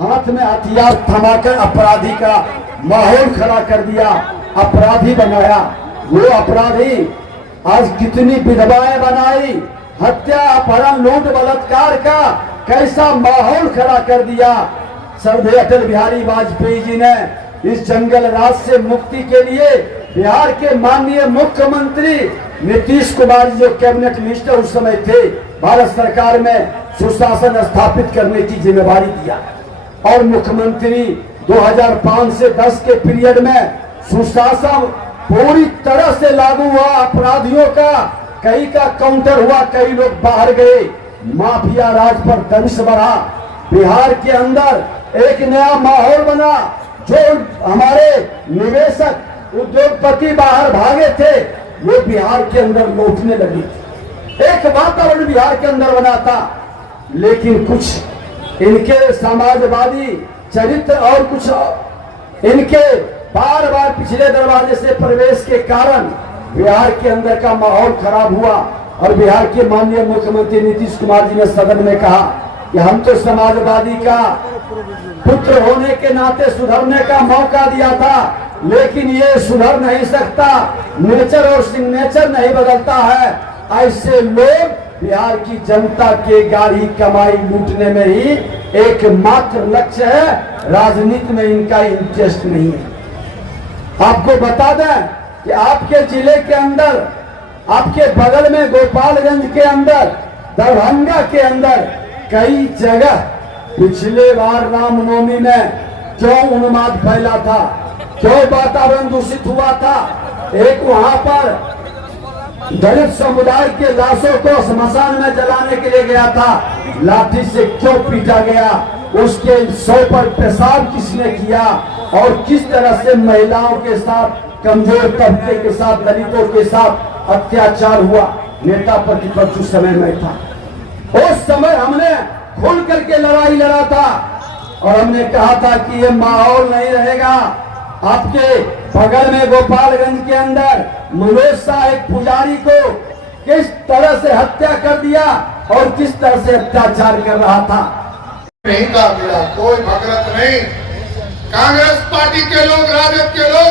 हाथ में हथियार थमाकर अपराधी का माहौल खड़ा कर दिया, अपराधी बनाया। वो अपराधी आज कितनी विधवाएं बनाई, हत्या, अपहरण, लूट, बलात्कार का कैसा माहौल खड़ा कर दिया। श्रद्धेय अटल बिहारी वाजपेयी जी ने इस जंगल राज से मुक्ति के लिए बिहार के माननीय मुख्यमंत्री नीतीश कुमार जी जो कैबिनेट मिनिस्टर उस समय थे, भारत सरकार में सुशासन स्थापित करने की जिम्मेवारी दिया। और मुख्यमंत्री 2005 से 10 के पीरियड में सुशासन पूरी तरह से लागू हुआ। अपराधियों का कई का काउंटर हुआ, कई लोग बाहर गए, माफिया राज पर दंश बढ़ा। बिहार के अंदर एक नया माहौल बना। जो हमारे निवेशक उद्योगपति बाहर भागे थे वो बिहार के अंदर लौटने लगे थे। एक वातावरण बिहार के अंदर बना था। लेकिन कुछ इनके समाजवादी चरित्र और कुछ इनके बार बार पिछले दरवाजे से प्रवेश के कारण बिहार के अंदर का माहौल खराब हुआ। और बिहार के माननीय मुख्यमंत्री नीतीश कुमार जी ने सदन में कहा कि हम तो समाजवादी का पुत्र होने के नाते सुधरने का मौका दिया था, लेकिन ये सुधर नहीं सकता, नेचर और सिग्नेचर नहीं बदलता है। ऐसे लोग बिहार की जनता के गाढ़ी कमाई लूटने में ही एकमात्र लक्ष्य है, राजनीति में इनका इंटरेस्ट नहीं है। आपको बता दें कि आपके जिले के अंदर, आपके बगल में गोपालगंज के अंदर, दरभंगा के अंदर कई जगह पिछले बार रामनवमी में क्यों उन्माद फैला था, क्यों वातावरण दूषित हुआ था। एक वहां पर दलित समुदाय के लाशों को श्मशान में जलाने के लिए गया था, लाठी से क्यों पीटा गया, उसके सौ पर पेशाब किसने किया और किस तरह से महिलाओं के साथ, कमजोर तबके के साथ, दलितों के साथ अत्याचार हुआ। नेता प्रतिपक्ष उस समय में था। उस समय हमने खुल करके लड़ाई लड़ा था और हमने कहा था कि ये माहौल नहीं रहेगा। आपके बगल में गोपालगंज के अंदर मनोज शाह एक पुजारी को किस तरह से हत्या कर दिया और किस तरह से अत्याचार कर रहा था। नहीं था मेरा कोई भगरत नहीं। कांग्रेस पार्टी के लोग, राजद के लोग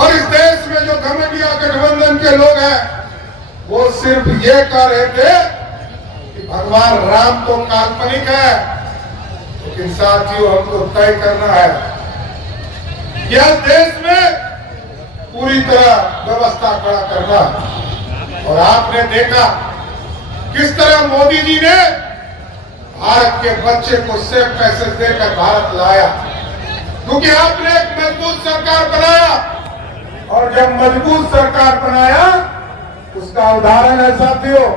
और इस देश में जो घमंडिया गठबंधन के लोग हैं वो सिर्फ ये कह रहे थे कि भगवान राम तो काल्पनिक है, लेकिन साथियों हमको तय करना है यह देश में पूरी तरह व्यवस्था खड़ा करना। और आपने देखा किस तरह मोदी जी ने भारत के बच्चे को सेफ पैसे देकर भारत लाया, क्योंकि आपने एक मजबूत सरकार बनाया। और जब मजबूत सरकार बनाया उसका उदाहरण है साथियों,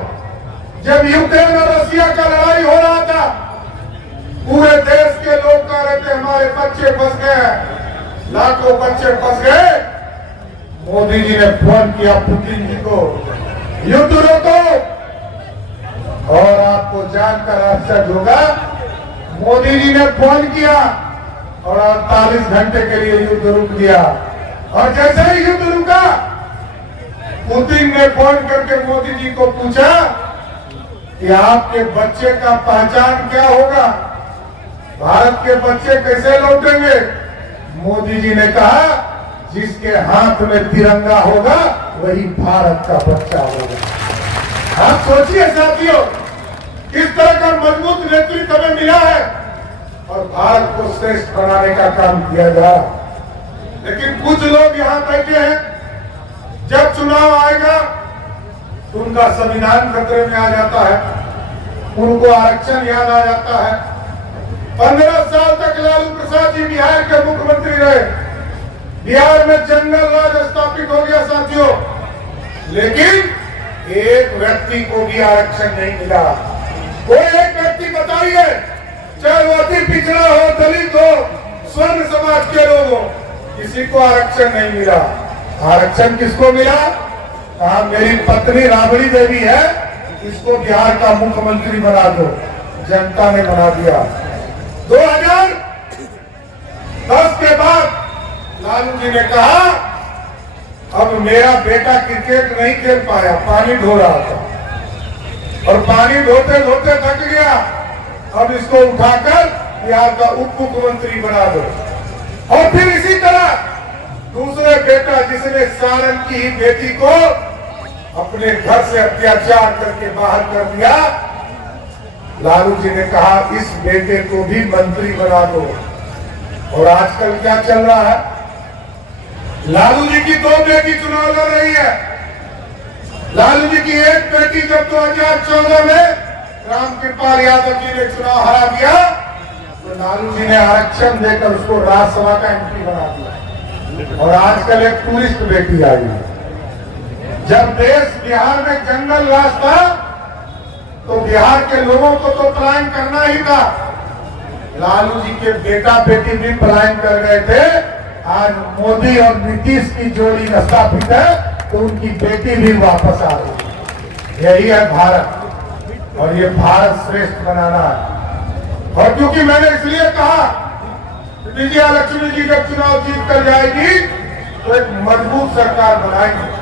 जब यूक्रेन और रशिया का लड़ाई हो रहा था, पूरे देश के लोग कह रहे थे हमारे बच्चे फंस गए, लाखों बच्चे फंस गए। मोदी जी ने फोन किया पुतिन जी को, युद्ध रोको। और आपको जानकर आश्चर्य होगा, मोदी जी ने फोन किया और 48 घंटे के लिए युद्ध रुक गया। और जैसे ही युद्ध रुका, पुतिन ने फोन करके मोदी जी को पूछा कि आपके बच्चे का पहचान क्या होगा, भारत के बच्चे कैसे लौटेंगे। मोदी जी ने कहा जिसके हाथ में तिरंगा होगा वही भारत का बच्चा होगा। आप सोचिए साथियों, किस तरह का मजबूत नेतृत्व हमें मिला है और भारत को श्रेष्ठ बनाने का काम किया जा रहा। लेकिन कुछ लोग यहाँ बैठे हैं, जब चुनाव आएगा तो उनका संविधान खतरे में आ जाता है, उनको आरक्षण याद आ जाता है। 15 साल तक लालू प्रसाद जी बिहार के मुख्यमंत्री रहे, बिहार में जंगल राज स्थापित हो गया साथियों, लेकिन एक व्यक्ति को भी आरक्षण नहीं मिला। कोई एक व्यक्ति बताइए, चाहे वो अति पिछड़ा हो, दलित हो, स्वर्ण समाज के लोग हो, किसी को आरक्षण नहीं मिला। आरक्षण किसको मिला? कहा मेरी पत्नी राबड़ी देवी है, इसको बिहार का मुख्यमंत्री बना दो। जनता ने बना दिया। 2010 के बाद लालू जी ने कहा अब मेरा बेटा क्रिकेट नहीं खेल पाया, पानी ढो रहा था और पानी ढोते ढोते थक गया, अब इसको उठाकर बिहार का उप मुख्यमंत्री बना दो। और फिर इसी तरह दूसरे बेटा जिसने सारण की ही बेटी को अपने घर से अत्याचार करके बाहर कर दिया, लालू जी ने कहा इस बेटे को भी मंत्री बना दो। और आजकल क्या चल रहा है, लालू जी की 2 बेटी चुनाव लड़ रही है। लालू जी की एक बेटी जब 2014 में रामकृपाल यादव जी ने चुनाव हरा दिया तो लालू जी ने आरक्षण देकर उसको राज्यसभा का एमपी बना दिया। और आजकल एक टूरिस्ट बेटी आई है। जब देश बिहार में जंगल राज था तो बिहार के लोगों को तो पलायन करना ही था। लालू जी के बेटा बेटी भी पलायन कर गए थे। आज मोदी और नीतीश की जोड़ी स्थापित है तो उनकी बेटी भी वापस आ रही है। यही है भारत और ये भारत श्रेष्ठ बनाना है। और क्योंकि मैंने इसलिए कहा विजया लक्ष्मी जी जब चुनाव जीत कर जाएगी तो एक मजबूत सरकार बनाएंगे।